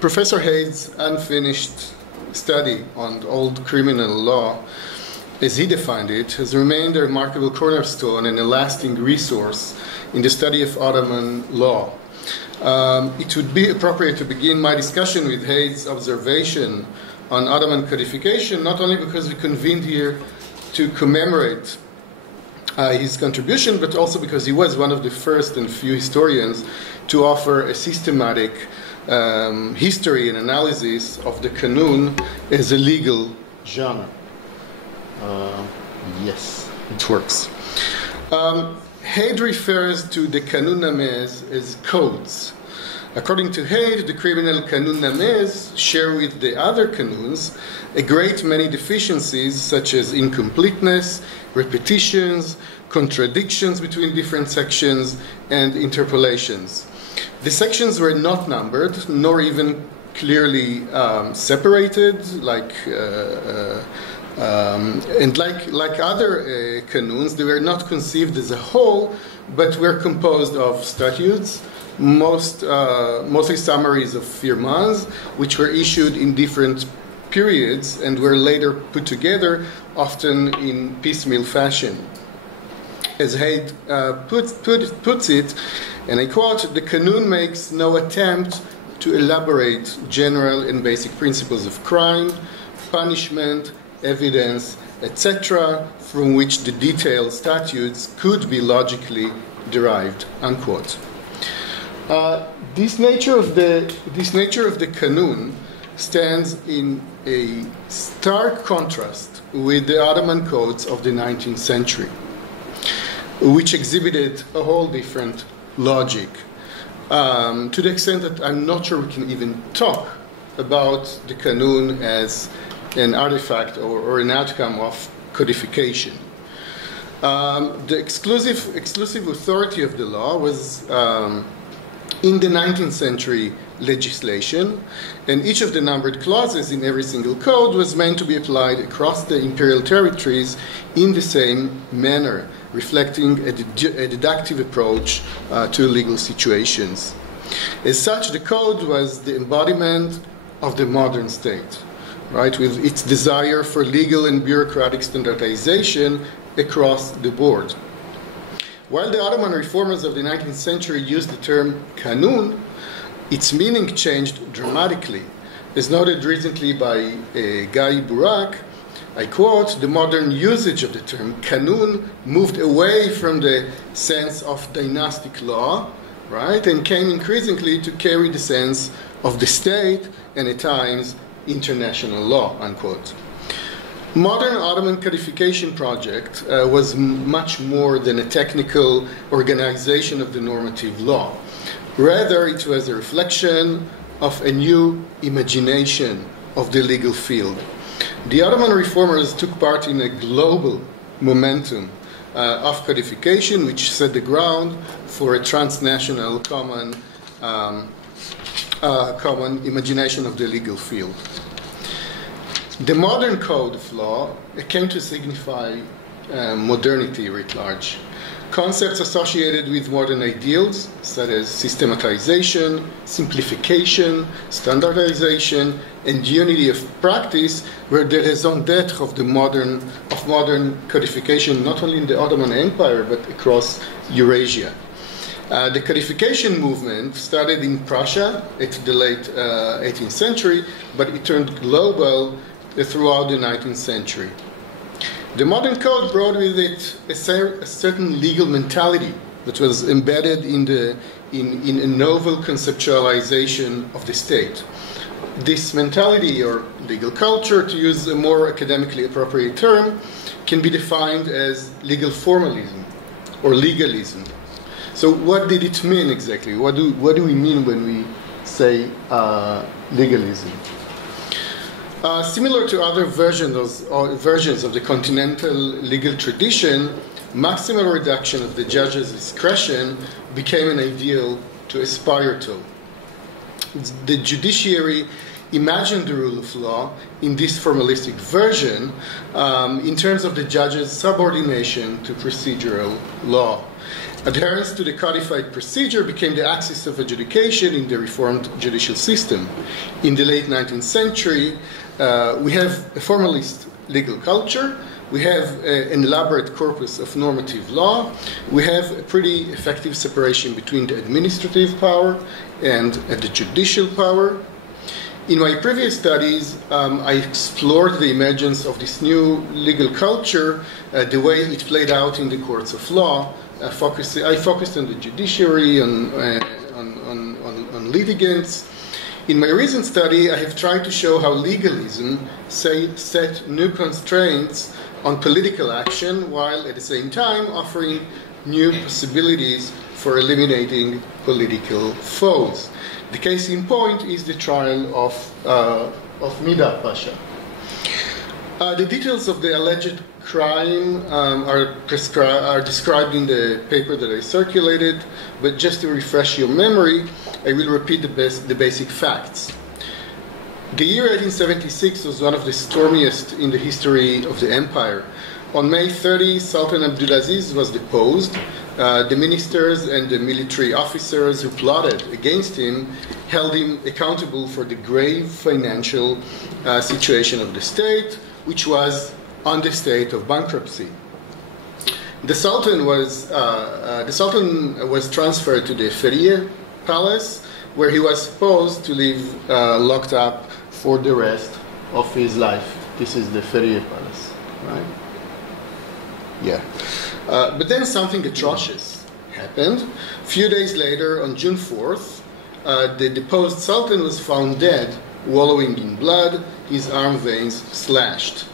Professor Hayes' unfinished study on old criminal law, as he defined it, has remained a remarkable cornerstone and a lasting resource in the study of Ottoman law. It would be appropriate to begin my discussion with Hayes' observation on Ottoman codification, not only because we convened here to commemorate his contribution, but also because he was one of the first and few historians to offer a systematic history and analysis of the Kanun as a legal genre. Yes, it works. Hayes refers to the Kanun Namez as codes. According to Hayes, the criminal Kanun Namez share with the other Kanuns a great many deficiencies such as incompleteness, repetitions, contradictions between different sections, and interpolations. The sections were not numbered, nor even clearly separated, and like other Kanuns, they were not conceived as a whole, but were composed of statutes, mostly summaries of firmans, which were issued in different periods and were later put together, often in piecemeal fashion. As Hayes puts it, and I quote, "The Kanun makes no attempt to elaborate general and basic principles of crime, punishment, evidence, etc., from which the detailed statutes could be logically derived," unquote. This nature of the Kanun stands in a stark contrast with the Ottoman codes of the 19th century, which exhibited a whole different logic, to the extent that I'm not sure we can even talk about the Kanun as an artifact or an outcome of codification. The exclusive authority of the law was in the 19th century legislation, and each of the numbered clauses in every single code was meant to be applied across the imperial territories in the same manner, reflecting a deductive approach to legal situations. As such, the code was the embodiment of the modern state, right, with its desire for legal and bureaucratic standardization across the board. While the Ottoman reformers of the 19th century used the term Kanun, its meaning changed dramatically. As noted recently by Guy Burak, I quote, "The modern usage of the term Kanun moved away from the sense of dynastic law, right, and came increasingly to carry the sense of the state and at times international law," unquote. Modern Ottoman codification project was much more than a technical organization of the normative law. Rather, it was a reflection of a new imagination of the legal field. The Ottoman reformers took part in a global momentum of codification, which set the ground for a transnational common imagination of the legal field. The modern code of law came to signify modernity writ large. Concepts associated with modern ideals, such as systematization, simplification, standardization, and unity of practice, were the raison d'etre of modern codification, not only in the Ottoman Empire, but across Eurasia. The codification movement started in Prussia at the late 18th century, but it turned global throughout the 19th century. The modern code brought with it a certain legal mentality that was embedded in a novel conceptualization of the state. This mentality, or legal culture, to use a more academically appropriate term, can be defined as legal formalism or legalism. So what did it mean exactly? What do we mean when we say legalism? Similar to other versions of the continental legal tradition, maximal reduction of the judge's discretion became an ideal to aspire to. The judiciary imagined the rule of law in this formalistic version in terms of the judge's subordination to procedural law. Adherence to the codified procedure became the axis of adjudication in the reformed judicial system. In the late 19th century, we have a formalist legal culture, we have an elaborate corpus of normative law, we have a pretty effective separation between the administrative power and the judicial power. In my previous studies, I explored the emergence of this new legal culture, the way it played out in the courts of law. I focused on the judiciary, on litigants. In my recent study, I have tried to show how legalism set new constraints on political action, while at the same time offering new possibilities for eliminating political foes. The case in point is the trial of Midhat Pasha. The details of the alleged crime are described in the paper that I circulated, but just to refresh your memory, I will repeat the basic facts. The year 1876 was one of the stormiest in the history of the empire. On May 30, Sultan Abdulaziz was deposed. The ministers and the military officers who plotted against him held him accountable for the grave financial situation of the state, which was on the state of bankruptcy. The Sultan was transferred to the Efendi palace, where he was supposed to live locked up for the rest of his life. This is the Efendi palace, right? Yeah. But then something atrocious happened. A few days later, on June 4th, the deposed Sultan was found dead, wallowing in blood, his arm veins slashed.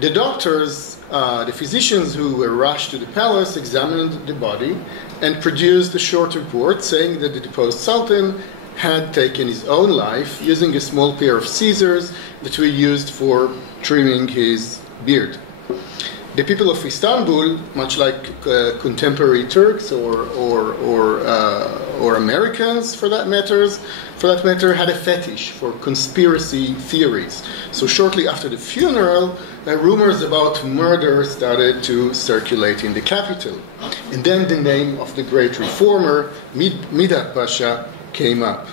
The doctors, the physicians who were rushed to the palace, examined the body and produced a short report saying that the deposed Sultan had taken his own life using a small pair of scissors that were used for trimming his beard. The people of Istanbul, much like contemporary Turks or Americans, for that matter, had a fetish for conspiracy theories. So shortly after the funeral, rumors about murder started to circulate in the capital, and then the name of the great reformer, Midhat Pasha, came up.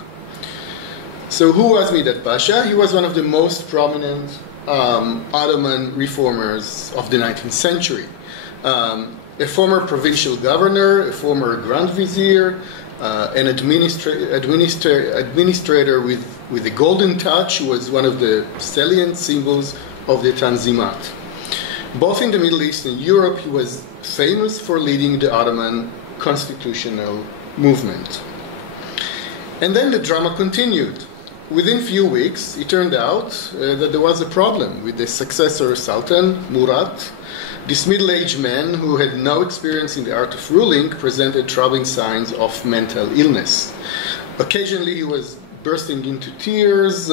So who was Midhat Pasha? He was one of the most prominent Ottoman reformers of the 19th century. A former provincial governor, a former grand vizier, an administrator with a golden touch, who was one of the salient symbols of the Tanzimat. Both in the Middle East and Europe, he was famous for leading the Ottoman constitutional movement. And then the drama continued. Within few weeks, it turned out that there was a problem with the successor Sultan, Murat. This middle-aged man, who had no experience in the art of ruling, presented troubling signs of mental illness. Occasionally, he was bursting into tears,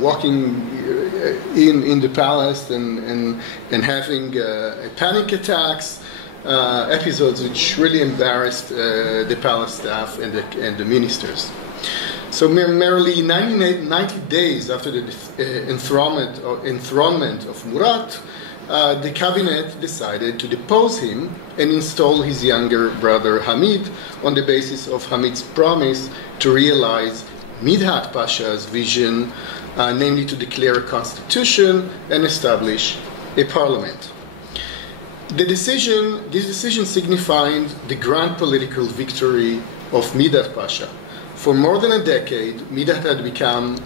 walking in the palace and having panic attacks, episodes which really embarrassed the palace staff and the ministers. So merely 90 days after the enthronement of Murat, the cabinet decided to depose him and install his younger brother Hamid on the basis of Hamid's promise to realize Midhat Pasha's vision, namely to declare a constitution and establish a parliament. This decision signified the grand political victory of Midhat Pasha. For more than a decade, Midhat had become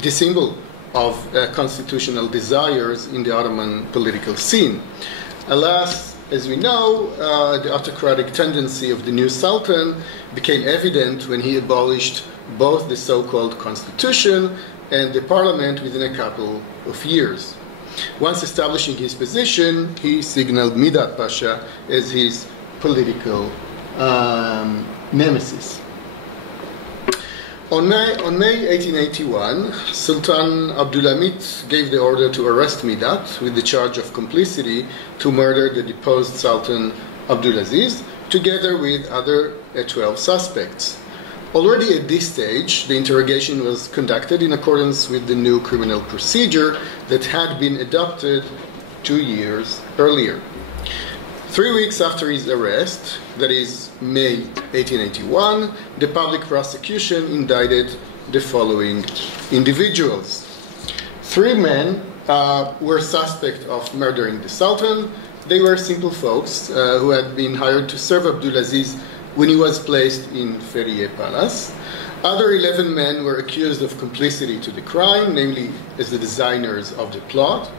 the symbol of constitutional desires in the Ottoman political scene. Alas, as we know, the autocratic tendency of the new Sultan became evident when he abolished both the so-called constitution and the parliament within a couple of years. Once establishing his position, he signaled Midhat Pasha as his political nemesis. On May 1881, Sultan Abdulhamid gave the order to arrest Midhat with the charge of complicity to murder the deposed Sultan Abdulaziz, together with other 12 suspects. Already at this stage, the interrogation was conducted in accordance with the new criminal procedure that had been adopted 2 years earlier. 3 weeks after his arrest, that is May 1881, the public prosecution indicted the following individuals. 3 men were suspect of murdering the Sultan. They were simple folks who had been hired to serve Abdulaziz when he was placed in Ferrier Palace. Other 11 men were accused of complicity to the crime, namely as the designers of the plot.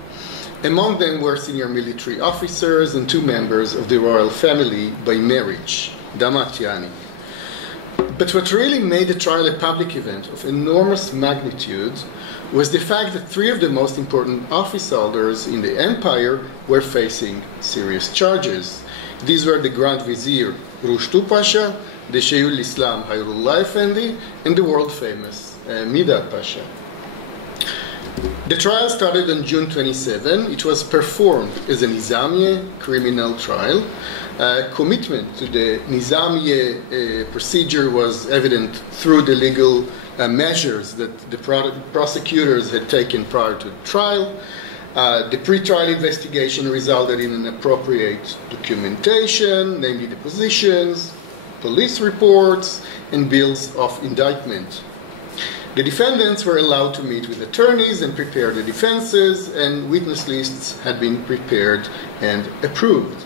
Among them were senior military officers and 2 members of the royal family by marriage, Damatiani. But what really made the trial a public event of enormous magnitude was the fact that 3 of the most important office holders in the empire were facing serious charges. These were the Grand Vizier Rushtu Pasha, the eyhülislam Efendi, and the world-famous Midat Pasha. The trial started on June 27. It was performed as a Nizamiye criminal trial. Commitment to the Nizamiye procedure was evident through the legal measures that the prosecutors had taken prior to the trial. The pre-trial investigation resulted in an appropriate documentation, namely depositions, police reports, and bills of indictment. The defendants were allowed to meet with attorneys and prepare the defenses, and witness lists had been prepared and approved.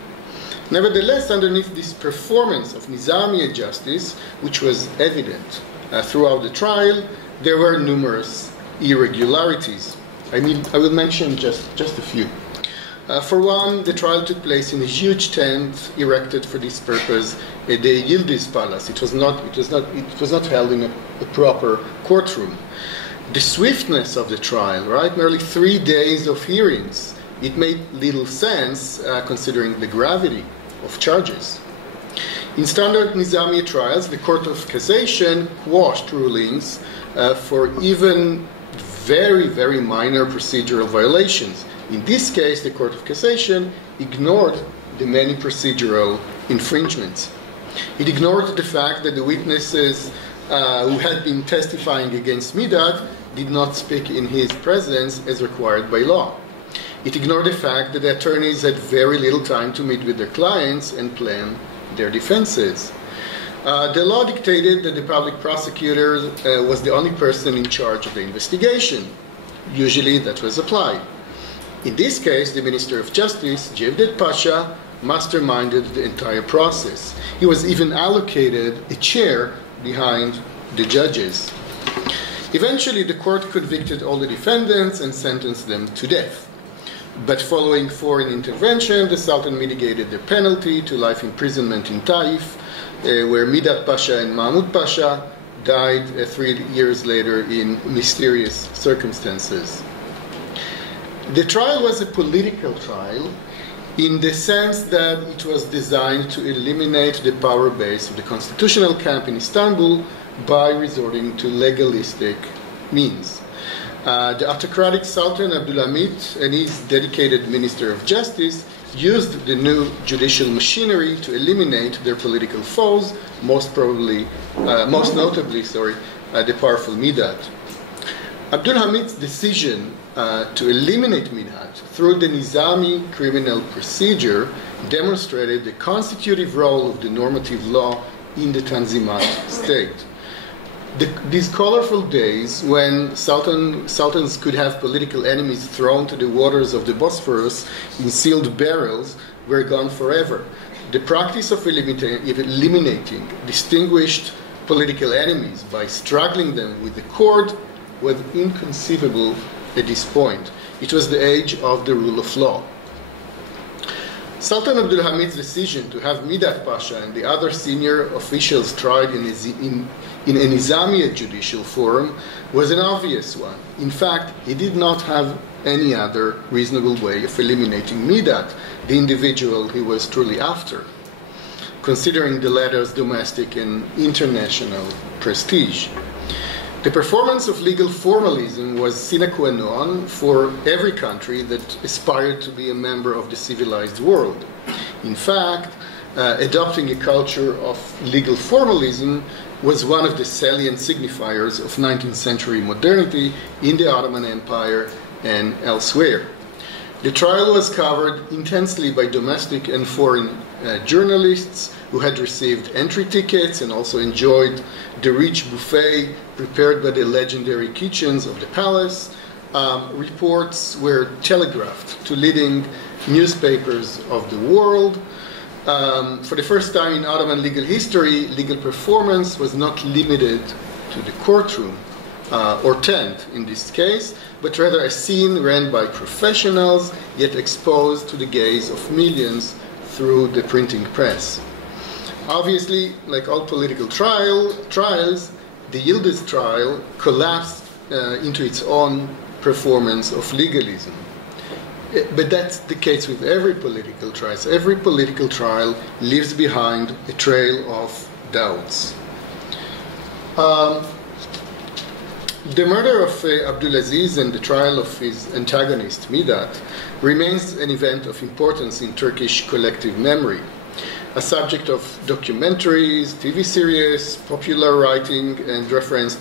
Nevertheless, underneath this performance of Nizamiye justice, which was evident throughout the trial, there were numerous irregularities. I will mention just a few. For one, the trial took place in a huge tent erected for this purpose at the Yildiz Palace. It was not held in a proper courtroom. The swiftness of the trial, right? Nearly 3 days of hearings. It made little sense considering the gravity of charges. In standard Nizamiye trials, the Court of Cassation quashed rulings for even very, very minor procedural violations. In this case, the Court of Cassation ignored the many procedural infringements. It ignored the fact that the witnesses who had been testifying against Midat did not speak in his presence as required by law. It ignored the fact that the attorneys had very little time to meet with their clients and plan their defenses. The law dictated that the public prosecutor was the only person in charge of the investigation. Usually that was applied. In this case, the Minister of Justice, Cevdet Pasha, masterminded the entire process. He was even allocated a chair behind the judges. Eventually, the court convicted all the defendants and sentenced them to death. But following foreign intervention, the Sultan mitigated their penalty to life imprisonment in Taif, where Midat Pasha and Mahmud Pasha died 3 years later in mysterious circumstances. The trial was a political trial in the sense that it was designed to eliminate the power base of the constitutional camp in Istanbul by resorting to legalistic means. The autocratic Sultan Abdulhamid and his dedicated Minister of Justice used the new judicial machinery to eliminate their political foes, most notably, the powerful Midat. Abdulhamid's decision to eliminate Midat through the Nizami criminal procedure demonstrated the constitutive role of the normative law in the Tanzimat state. These colorful days when sultans could have political enemies thrown to the waters of the Bosphorus in sealed barrels were gone forever. The practice of eliminating distinguished political enemies by struggling them with the court was inconceivable at this point. It was the age of the rule of law. Sultan Abdulhamid's decision to have Midat Pasha and the other senior officials tried in a Nizamiye judicial forum was an obvious one. In fact, he did not have any other reasonable way of eliminating Midat, the individual he was truly after, considering the latter's domestic and international prestige. The performance of legal formalism was sine qua non for every country that aspired to be a member of the civilized world. In fact, adopting a culture of legal formalism was one of the salient signifiers of 19th century modernity in the Ottoman Empire and elsewhere. The trial was covered intensely by domestic and foreign journalists who had received entry tickets and also enjoyed the rich buffet prepared by the legendary kitchens of the palace. Reports were telegraphed to leading newspapers of the world. For the first time in Ottoman legal history, legal performance was not limited to the courtroom or tent in this case, but rather a scene ran by professionals, yet exposed to the gaze of millions through the printing press. Obviously, like all political trials, the Yildiz trial collapsed into its own performance of legalism. But that's the case with every political trial. So every political trial leaves behind a trail of doubts. The murder of Abdulaziz and the trial of his antagonist, Midat, remains an event of importance in Turkish collective memory. A subject of documentaries, TV series, popular writing, and references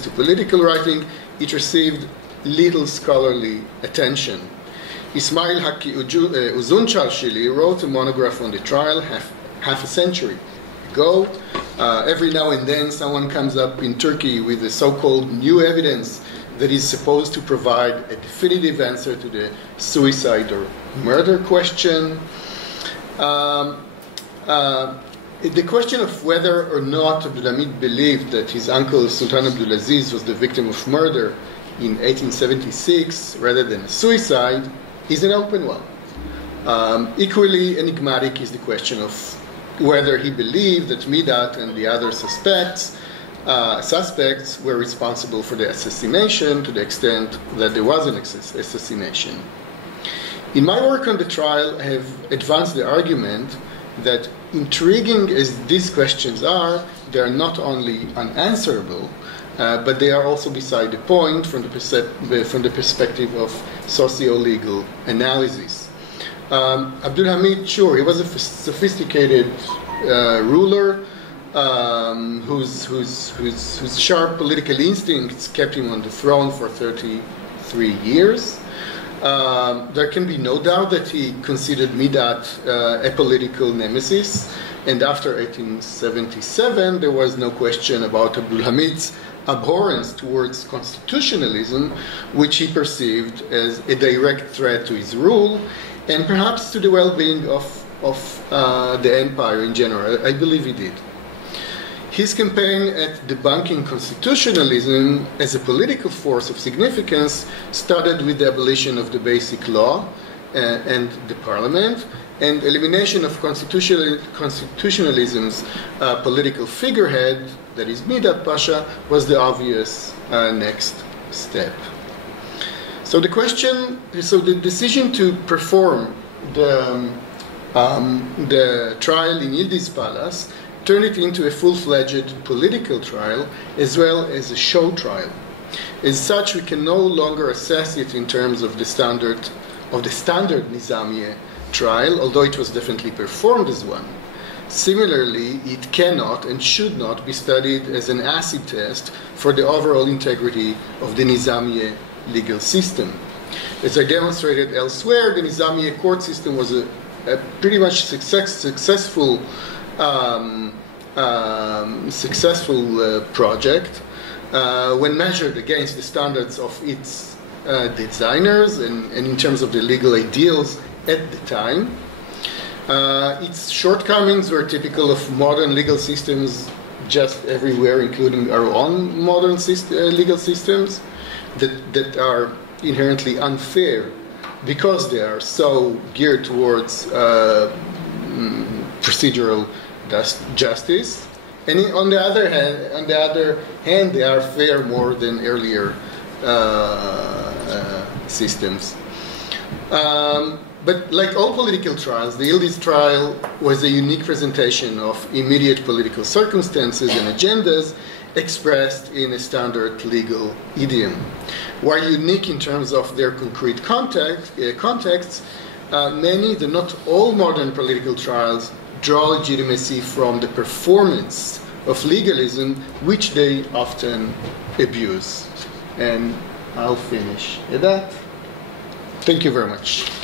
to political writing, it received little scholarly attention. Ismail Haqqi Uzunçarşili wrote a monograph on the trial half a century ago. Every now and then someone comes up in Turkey with the so-called new evidence that is supposed to provide a definitive answer to the suicide or murder question. The question of whether or not Abdulhamid believed that his uncle Sultan Abdulaziz was the victim of murder in 1876 rather than a suicide is an open one. Equally enigmatic is the question of whether he believed that Midat and the other suspects were responsible for the assassination to the extent that there was an assassination. In my work on the trial, I have advanced the argument that intriguing as these questions are, they are not only unanswerable, but they are also beside the point from the perspective of socio-legal analysis. Abdulhamid, sure, he was a sophisticated ruler whose sharp political instincts kept him on the throne for 33 years. There can be no doubt that he considered Midat a political nemesis, and after 1877 there was no question about Abdulhamid's abhorrence towards constitutionalism, which he perceived as a direct threat to his rule and perhaps to the well-being of the empire in general. I believe he did. His campaign at debunking constitutionalism as a political force of significance started with the abolition of the basic law and the parliament, and elimination of constitutionalism's political figurehead, that is Midat Pasha, was the obvious next step. So the decision to perform the trial in Yildiz Palace turned it into a full-fledged political trial as well as a show trial. As such, we can no longer assess it in terms of the standard Nizamiye trial, although it was definitely performed as one. Similarly, it cannot and should not be studied as an acid test for the overall integrity of the Nizamiye legal system. As I demonstrated elsewhere, the Nizamiye court system was a pretty much successful project when measured against the standards of its designers and in terms of the legal ideals at the time. Its shortcomings were typical of modern legal systems just everywhere, including our own modern legal systems that are inherently unfair because they are so geared towards procedural justice, and on the other hand, they are fair more than earlier systems. But like all political trials, the Yildiz trial was a unique presentation of immediate political circumstances and agendas expressed in a standard legal idiom. While unique in terms of their concrete contexts, many, though not all modern political trials draw legitimacy from the performance of legalism, which they often abuse. And I'll finish at that. Thank you very much.